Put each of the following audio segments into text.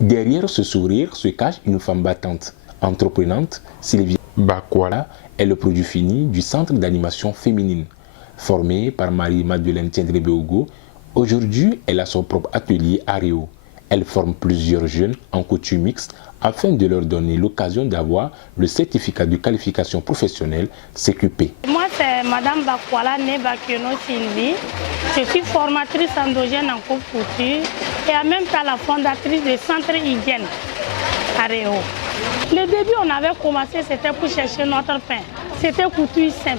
Derrière ce sourire se cache une femme battante, entreprenante. Sylvia Bakwala est le produit fini du Centre d'animation féminine. Formée par Marie-Madeleine Tiendré-Beogo, aujourd'hui elle a son propre atelier à Rio. Elle forme plusieurs jeunes en couture mixte afin de leur donner l'occasion d'avoir le certificat de qualification professionnelle CQP. Moi, c'est Madame Bakwala Nebakiono Sylvie. Je suis formatrice endogène en couture et en même temps la fondatrice du Centre Hygiène à Rio. Le début, on avait commencé, c'était pour chercher notre pain. C'était couture simple.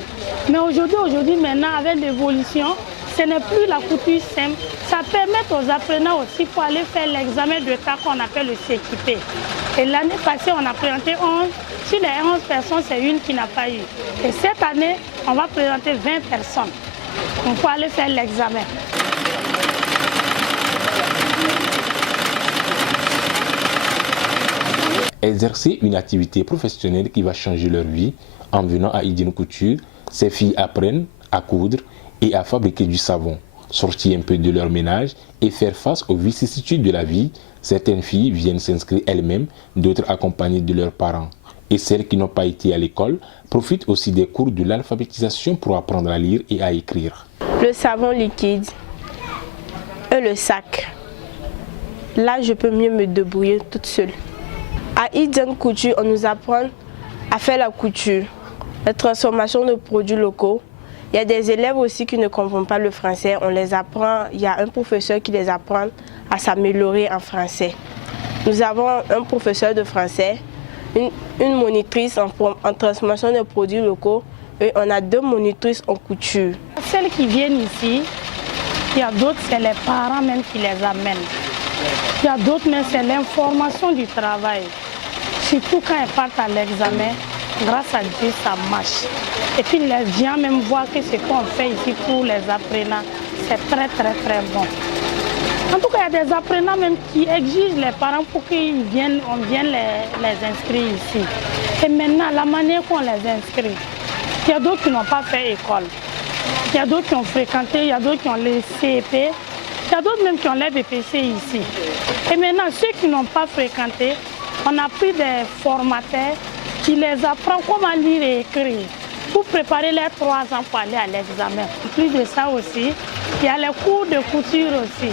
Mais aujourd'hui, maintenant, avec l'évolution, ce n'est plus la couture simple. Ça permet aux apprenants aussi pour aller faire l'examen de cas qu'on appelle le CQP. Et l'année passée, on a présenté 11. Sur les 11 personnes, c'est une qui n'a pas eu. Et cette année, on va présenter 20 personnes. On peut aller faire l'examen. Exercer une activité professionnelle qui va changer leur vie en venant à Hygiène Couture, ces filles apprennent à coudre et à fabriquer du savon, sortir un peu de leur ménage et faire face aux vicissitudes de la vie. Certaines filles viennent s'inscrire elles-mêmes, d'autres accompagnées de leurs parents. Et celles qui n'ont pas été à l'école profitent aussi des cours de l'alphabétisation pour apprendre à lire et à écrire. Le savon liquide et le sac. Là, je peux mieux me débrouiller toute seule. À Hygiène Couture, on nous apprend à faire la couture, la transformation de produits locaux. Il y a des élèves aussi qui ne comprennent pas le français. On les apprend, il y a un professeur qui les apprend à s'améliorer en français. Nous avons un professeur de français, une monitrice en transformation de produits locaux et on a 2 monitrices en couture. Celles qui viennent ici, il y a d'autres, c'est les parents même qui les amènent. Il y a d'autres, mais c'est l'information du travail. Surtout quand elles partent à l'examen, grâce à Dieu, ça marche. Et puis les gens même voir que ce qu'on fait ici pour les apprenants, c'est très bon. En tout cas, il y a des apprenants même qui exigent les parents pour qu'on vienne les inscrire ici. Et maintenant, la manière qu'on les inscrit, il y a d'autres qui n'ont pas fait école. Il y a d'autres qui ont fréquenté, il y a d'autres qui ont les CEP. Il y a d'autres même qui ont les BPC ici. Et maintenant, ceux qui n'ont pas fréquenté, on a pris des formateurs qui les apprennent comment lire et écrire pour préparer les 3 ans pour aller à l'examen. En plus de ça aussi, il y a les cours de couture aussi.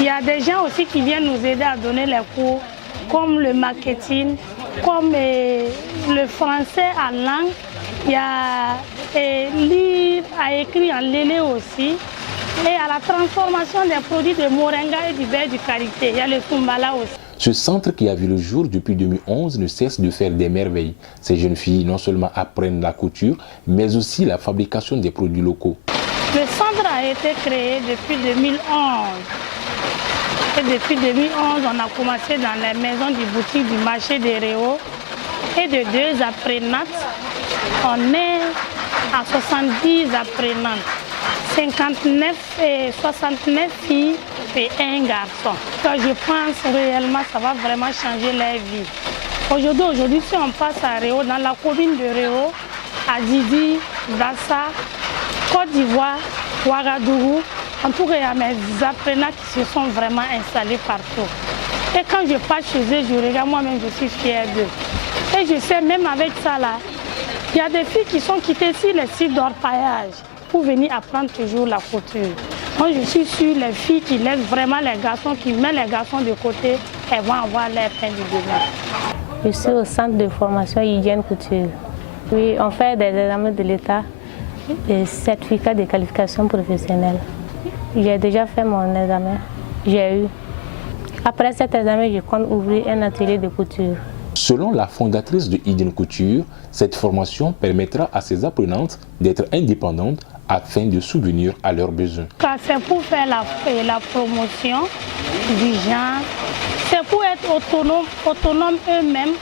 Il y a des gens aussi qui viennent nous aider à donner les cours, comme le marketing, comme le français en langue. Il y a lire à écrire en lélé aussi. Et à la transformation des produits de moringa et du beurre de karité. Il y a le Sumbala aussi. Ce centre qui a vu le jour depuis 2011 ne cesse de faire des merveilles. Ces jeunes filles non seulement apprennent la couture, mais aussi la fabrication des produits locaux. Le centre a été créé depuis 2011. Et depuis 2011, on a commencé dans les maisons du boutique du marché de Rio. Et de 2 apprenantes, on est à 70 apprenantes. 69 filles et 1 garçon. Je pense réellement que ça va vraiment changer leur vie. Aujourd'hui, si on passe à Rio, dans la commune de Rio, à Didi, Bassa, Côte d'Ivoire, Ouagadougou, en tout cas, il y a mes apprenants qui se sont vraiment installés partout. Et quand je passe chez eux, je regarde moi-même, je suis fière d'eux. Et je sais, même avec ça là, il y a des filles qui sont quittées sur les sites d'orpaillage pour venir apprendre toujours la couture. Moi, je suis sûre les filles qui laissent vraiment les garçons, qui mettent les garçons de côté, elles vont avoir leur pain du demain. Je suis au centre de formation Hygiène Couture. Oui, on fait des examens de l'État, des certificats de qualification professionnelle. J'ai déjà fait mon examen, j'ai eu. Après cet examen, je compte ouvrir un atelier de couture. Selon la fondatrice de Hygiène Couture, cette formation permettra à ses apprenantes d'être indépendantes afin de subvenir à leurs besoins. C'est pour faire la promotion du genre, c'est pour être autonome eux-mêmes.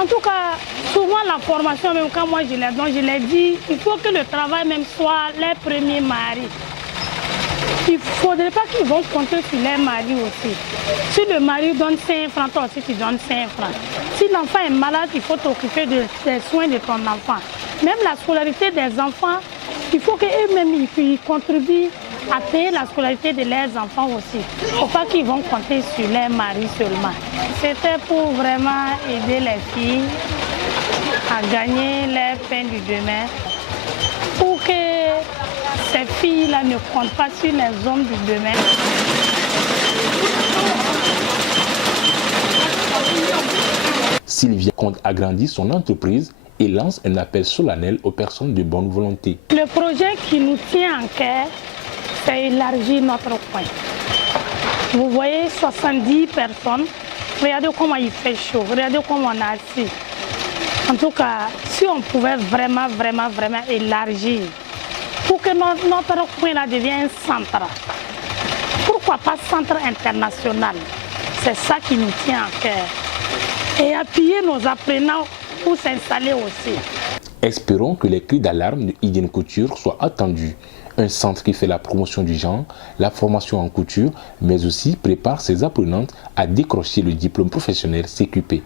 En tout cas, souvent la formation, même quand moi je les donne, je les dis, il faut que le travail même soit leur premier mari. Il ne faudrait pas qu'ils vont compter sur leur mari aussi. Si le mari donne 5 francs, toi aussi tu donnes 5 francs. Si l'enfant est malade, il faut t'occuper des soins de ton enfant. Même la scolarité des enfants, il faut qu'eux-mêmes ils contribuent à payer la scolarité de leurs enfants aussi. Il ne faut pas qu'ils vont compter sur leurs maris seulement. C'était pour vraiment aider les filles à gagner leur pain du demain, pour que ces filles-là ne comptent pas sur les hommes du demain. Sylvia compte agrandir son entreprise et lance un appel solennel aux personnes de bonne volonté. Le projet qui nous tient en cœur, c'est élargir notre coin. Vous voyez 70 personnes, regardez comment il fait chaud, regardez comment on est assis. En tout cas, si on pouvait vraiment élargir pour que notre coin là devienne un centre. Pourquoi pas centre international? C'est ça qui nous tient à cœur. Et appuyer nos apprenants pour s'installer aussi. Espérons que les cris d'alarme de Hygiène Couture soient attendus. Un centre qui fait la promotion du genre, la formation en couture, mais aussi prépare ses apprenantes à décrocher le diplôme professionnel CQP.